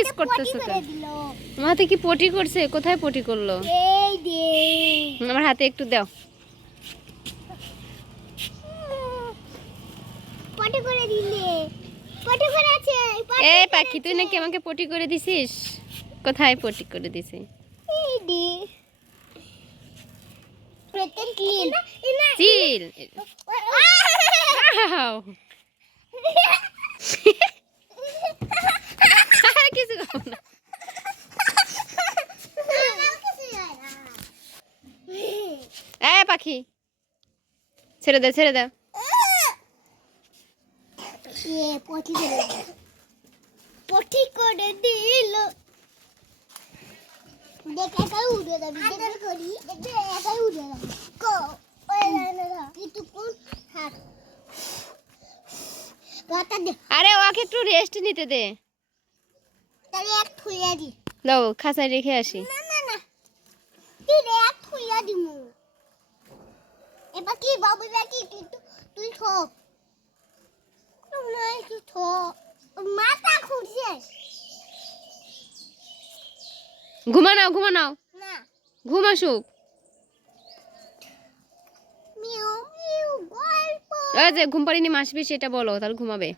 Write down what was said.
Kiss করতেছো কেন? আমার হাতে কি পটি করছে? কোথায় পটি করলো? এই দে আমার হাতে একটু দাও। পটি করে দিলে পটি করে আছে এ পাখি, তুই নাকি আমাকে পটি করে দিছিস? কোথায় পটি করে দিছি? এই দে প্রত্যেক ক্লিন চিল। আউ। আর কিছু করবো না। এ পাখি, ছেড়ে দে ছেড়ে দে। পটি করে দিল দেখ একাই উড়ে যাবি আদর করি দেখ একাই উড়ে যাবি কো ওই না কিন্তু কোন হাত গাটা দে আরে ওকে একটু রেস্ট নিতে দে। তাহলে এক থুইয়া দি দাও, খাঁচায় রেখে আসি। না না না তুই রে এক থুইয়া দিমু এবার কি বাবুলা কি কিন্তু তুই থো না তুই থো মাথা ঘুরছে ঘুমানাও ঘুমানাও, না ঘুম আসুক। মিউ মিউ গল্প এই যে ঘুম পাড়িনি মাসবি, সেটা বলো, তাহলে ঘুমাবে।